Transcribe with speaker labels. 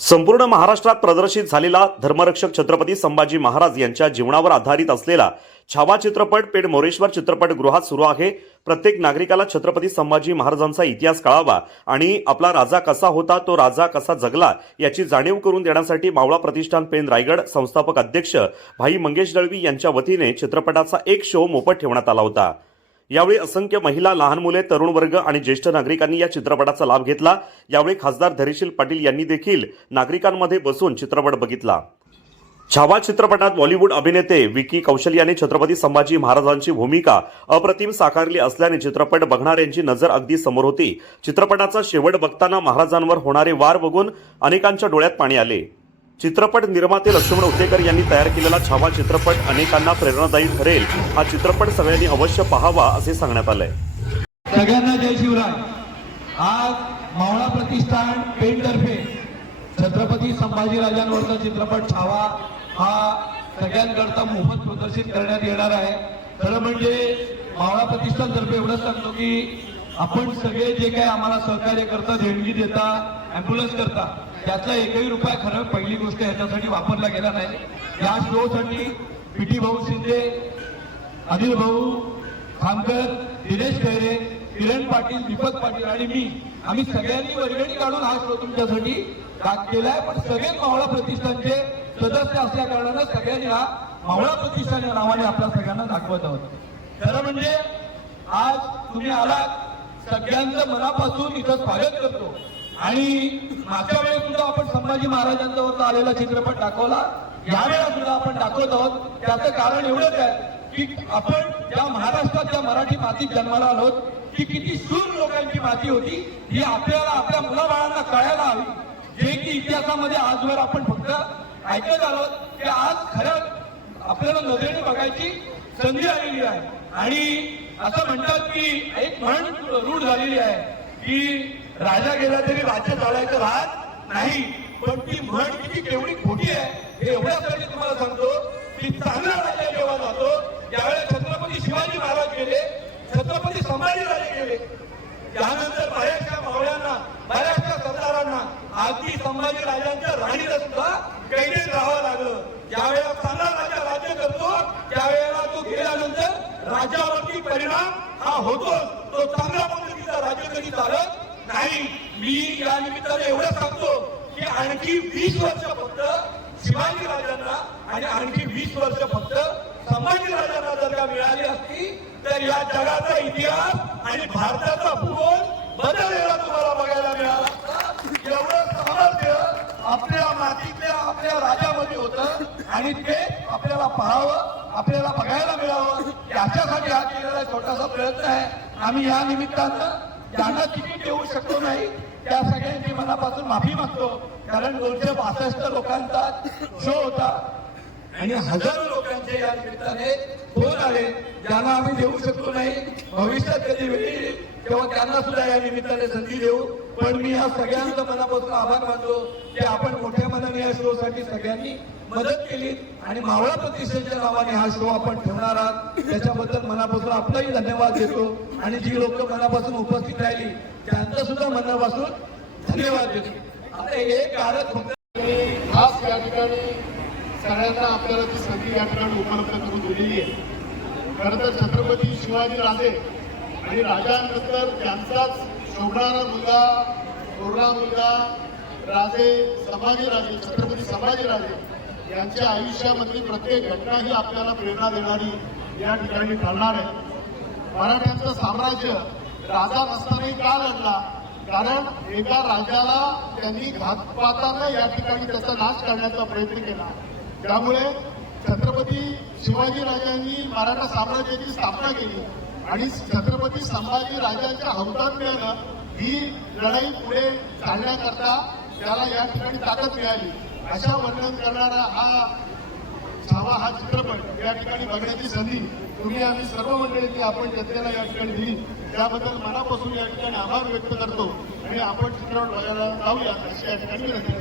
Speaker 1: संपूर्ण महाराष्ट्रात प्रदर्शित झालेला धर्मरक्षक छत्रपती संभाजी महाराज यांच्या जीवनावर आधारित असलेला छावा चित्रपट पेड मोरेश्वर चित्रपटगृहात सुरू आहे. प्रत्येक नागरिकाला छत्रपती संभाजी महाराजांचा इतिहास कळावा आणि आपला राजा कसा होता तो राजा कसा जगला याची जाणीव करून देण्यासाठी मावळा प्रतिष्ठान पेन रायगड संस्थापक अध्यक्ष भाई मंगेश दळवी यांच्या वतीने चित्रपटाचा एक शो मोफत ठेवण्यात आला होता. यावेळी असंख्य महिला लहान मुले तरुण वर्ग आणि ज्येष्ठ नागरिकांनी या चित्रपटाचा लाभ घेतला. यावेळी खासदार धैर्यशील पाटील यांनी देखील नागरिकांमध्ये बसून चित्रपट बघितला. छावा चित्रपटात बॉलिवूड अभिनेते विकी कौशल यांनी छत्रपती संभाजी महाराजांची भूमिका अप्रतिम साकारली असल्याने चित्रपट बघणाऱ्यांची नजर अगदी समोर होती. चित्रपटाचा शेवट बघताना महाराजांवर होणारे वार बघून अनेकांच्या डोळ्यात पाणी आले. चित्रपट निर्माते लक्ष्मण उतेकर यांनी तयार केलेला छावा चित्रपट अनेकांना प्रेरणादायी ठरेल. हा चित्रपट सगळ्यांनी अवश्य पाहावा असे सांगण्यात आलंय.
Speaker 2: सगळ्यांना जय शिवराय. आज मावळा प्रतिष्ठान पेंटतर्फे छत्रपती संभाजीराजांवरचा चित्रपट छावा हा सगळ्यांकरता मोफत प्रदर्शित करण्यात येणार आहे. खरं म्हणजे मावळा प्रतिष्ठानतर्फे एवढंच सांगतो की आपण सगळे जे काही आम्हाला सहकार्य करता देणगी देता अँब्युलन्स करता त्याचा एकही रुपया खरं पहिली गोष्ट ह्याच्यासाठी वापरला गेला नाही. या शोसाठी पीटी भाऊ शिंदे अनिल भाऊ खामकर दिनेश खैरे किरण पाटील दीपक पाटील आणि मी आम्ही सगळ्यांनी वर्गणी काढून हा शो तुमच्यासाठी काग केलाय. पण सगळे मावळा प्रतिष्ठानचे सदस्य असल्या कारणानं सगळ्यांनी हा मावळा प्रतिष्ठान या नावाने आपल्या सगळ्यांना दाखवत आहोत. खरं म्हणजे आज तुम्ही आलात सगळ्यांचं मनापासून इथं स्वागत करतो. आणि मागच्या वेळेस सुद्धा आपण संभाजी महाराजांचा आलेला चित्रपट दाखवला. यावेळेला सुद्धा आपण दाखवत आहोत. त्याचं कारण एवढंच आहे की आपण या महाराष्ट्रात त्या मराठी मातीत जन्माला आलो ती किती शूर लोकांची माती होती ही आपल्याला आपल्या मुलाबाळांना कळायला हवी. जे की इतिहासामध्ये आजवर आपण फक्त ऐकत आलो की आज खरं आपल्याला नजरेने बघायची संधी आलेली आहे. आणि असं म्हणतात की एक म्हण रूढ झालेली आहे की राजा गेला तरी राज्य चालायचं राहत नाही पण ती म्हण किती केवढी खोटी आहे हे एवढ्यासाठी तुम्हाला सांगतो की चांगला राजा जेव्हा जातो त्यावेळेस छत्रपती शिवाजी महाराज गेले छत्रपती संभाजी राजे गेले. त्यानंतर बऱ्याचशा मावळ्यांना बऱ्याचशा सरदारांना अगदी संभाजी राजांच्या राणीला सुद्धा कैदे राहावं लागलं ज्यावेळेला चांगला राजा राज्य करतो त्यावेळेला तो गेल्यानंतर राज्यावरती परिणाम हा होतो तो चांगल्या पद्धतीचा राज्य चालत नाही. मी या निमित्ताने एवढं सांगतो की आणखी वीस वर्ष फक्त शिवाजी राजांना आणि आणखी वीस वर्ष फक्त संभाजी राजांना जर का मिळाली असती तर या जगाचा इतिहास आणि भारताचा भूगोल बदललेला तुम्हाला बघायला मिळाला एवढं सामर्थ्य आपल्या मातीतल्या आपल्या राजामध्ये होतं आणि ते आपल्याला पाहावं. आपल्याला बघायला मिळावं. याच्यासाठी हा केलेला छोटासा प्रयत्न आहे. आम्ही या निमित्तानं ज्यांना तिकीट देऊ शकतो नाही त्या सगळ्यांची मनापासून माफी मागतो. कारण दोनशे बासष्ट लोकांचा शो होता. आणि हजारो लोकांचे या निमित्ताने फोन आले. ज्यांना आम्ही देऊ शकलो नाही. भविष्यात कधी वेळ तेव्हा त्यांना सुद्धा या निमित्ताने संधी देऊ. पण मी या सगळ्यांचा मनापासून आभार मानतो की आपण मोठ्या मनाने या शो साठी सगळ्यांनी मदत केली आणि मावळा प्रतिष्ठेच्या नावाने हा शो आपण ठेवणार आहात. त्याच्याबद्दल मनापासून आपलाही धन्यवाद देतो. आणि जी लोक मनापासून उपस्थित राहिली त्यांचा सुद्धा मनापासून धन्यवाद देतो. आता हे कारण फक्त
Speaker 3: खास या ठिकाणी सगळ्यांना आपल्याला ती संधी या ठिकाणी उपलब्ध करून दिलेली आहे. खरं तर छत्रपती शिवाजी राजे आणि राजानंतर त्यांचाच शोभणारा मुलगा कोरणा मुलगा राजे संभाजीराजे छत्रपती संभाजीराजे यांच्या आयुष्यामधली प्रत्येक घटना ही आपल्याला प्रेरणा देणारी या ठिकाणी ठरणार आहे. मराठ्यांचं साम्राज्य राजा नसतानाही का लढला कारण एका राजाला त्यांनी घातपातानं या ठिकाणी त्याचा नाश करण्याचा प्रयत्न केला. त्यामुळे छत्रपती शिवाजी राजांनी मराठा साम्राज्याची स्थापना केली. आणि छत्रपती संभाजी राजांच्या हौतात्म्यानं ही लढाई पुढे चालण्याकरता त्याला या ठिकाणी ताकद मिळाली. अशा वर्णन करणारा हा छावा हा चित्रपट या ठिकाणी बघण्याची संधी तुम्ही आम्ही सर्व मंडळींनी आपण जनतेला या ठिकाणी दिली. त्याबद्दल मनापासून या ठिकाणी आभार व्यक्त करतो आणि आपण चित्रपट बघायला जाऊया अशी या ठिकाणी विनंती